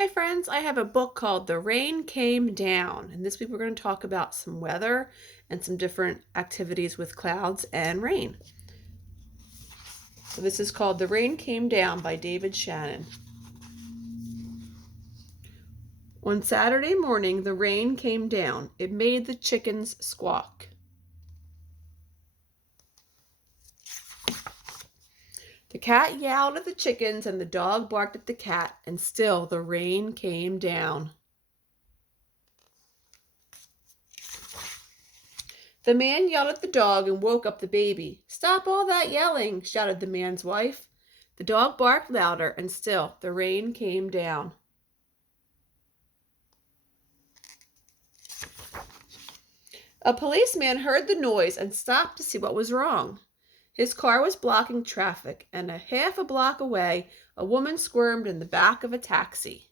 Hi friends, I have a book called The Rain Came Down, and this week we're going to talk about some weather and some different activities with clouds and rain. So this is called The Rain Came Down by David Shannon. On Saturday morning, the rain came down. It made the chickens squawk. The cat yowled at the chickens and the dog barked at the cat, and still the rain came down. The man yelled at the dog and woke up the baby. "Stop all that yelling," shouted the man's wife. The dog barked louder, and still the rain came down. A policeman heard the noise and stopped to see what was wrong. His car was blocking traffic, and half a block away, a woman squirmed in the back of a taxi.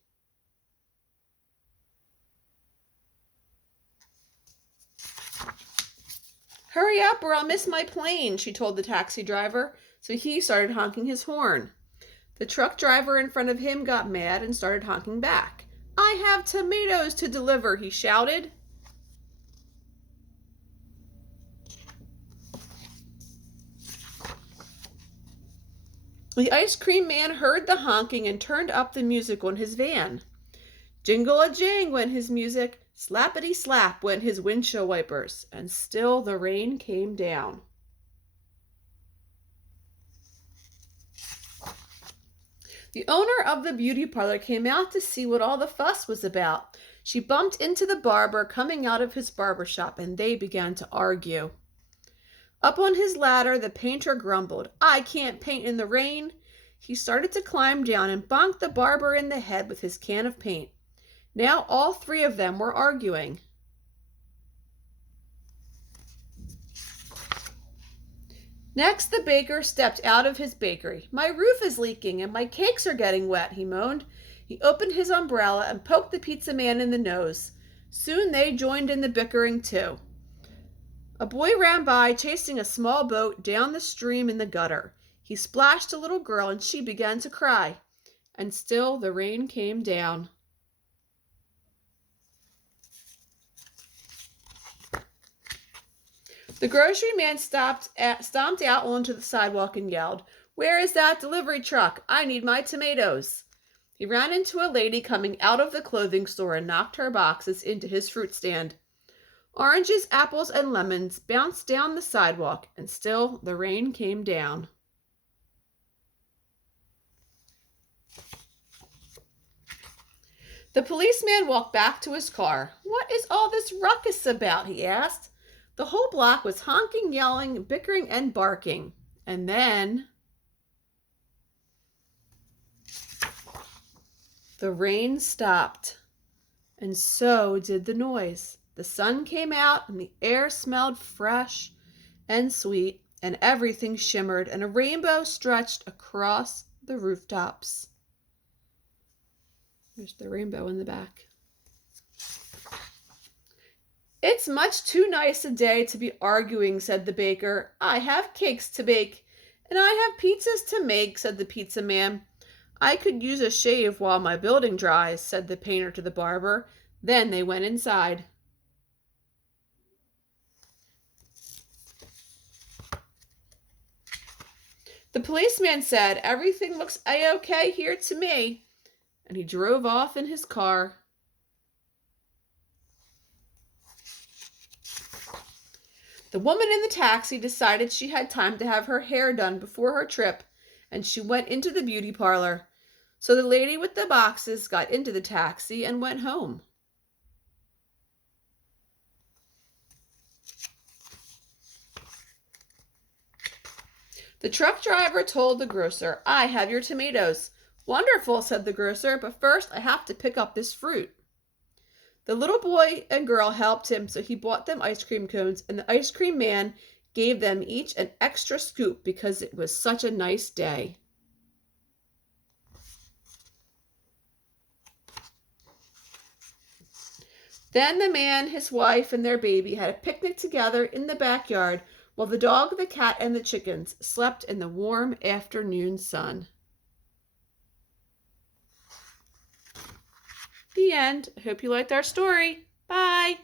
"Hurry up or I'll miss my plane," she told the taxi driver, so he started honking his horn. The truck driver in front of him got mad and started honking back. "I have tomatoes to deliver," he shouted. The ice cream man heard the honking and turned up the music on his van. Jingle-a-jing went his music, slappity-slap went his windshield wipers, and still the rain came down. The owner of the beauty parlor came out to see what all the fuss was about. She bumped into the barber coming out of his barber shop, and they began to argue. Up on his ladder, the painter grumbled, "I can't paint in the rain." He started to climb down and bonked the barber in the head with his can of paint. Now all three of them were arguing. Next, the baker stepped out of his bakery. "My roof is leaking and my cakes are getting wet," he moaned. He opened his umbrella and poked the pizza man in the nose. Soon they joined in the bickering too. A boy ran by chasing a small boat down the stream in the gutter. He splashed a little girl and she began to cry. And still the rain came down. The grocery man stomped out onto the sidewalk and yelled, "Where is that delivery truck? I need my tomatoes." He ran into a lady coming out of the clothing store and knocked her boxes into his fruit stand. Oranges, apples, and lemons bounced down the sidewalk, and still the rain came down. The policeman walked back to his car. "What is all this ruckus about?" he asked. The whole block was honking, yelling, bickering, and barking. And then the rain stopped, and so did the noise. The sun came out, and the air smelled fresh and sweet, and everything shimmered, and a rainbow stretched across the rooftops. There's the rainbow in the back. "It's much too nice a day to be arguing," said the baker. "I have cakes to bake." "And I have pizzas to make," said the pizza man. "I could use a shave while my building dries," said the painter to the barber. Then they went inside. The policeman said, "Everything looks A-OK here to me," and he drove off in his car. The woman in the taxi decided she had time to have her hair done before her trip, and she went into the beauty parlor. So the lady with the boxes got into the taxi and went home. The truck driver told the grocer, "I have your tomatoes." "Wonderful," said the grocer, "but first I have to pick up this fruit." The little boy and girl helped him, so he bought them ice cream cones, and the ice cream man gave them each an extra scoop because it was such a nice day. Then the man, his wife, and their baby had a picnic together in the backyard while the dog, the cat, and the chickens slept in the warm afternoon sun. end. I hope you liked our story. Bye.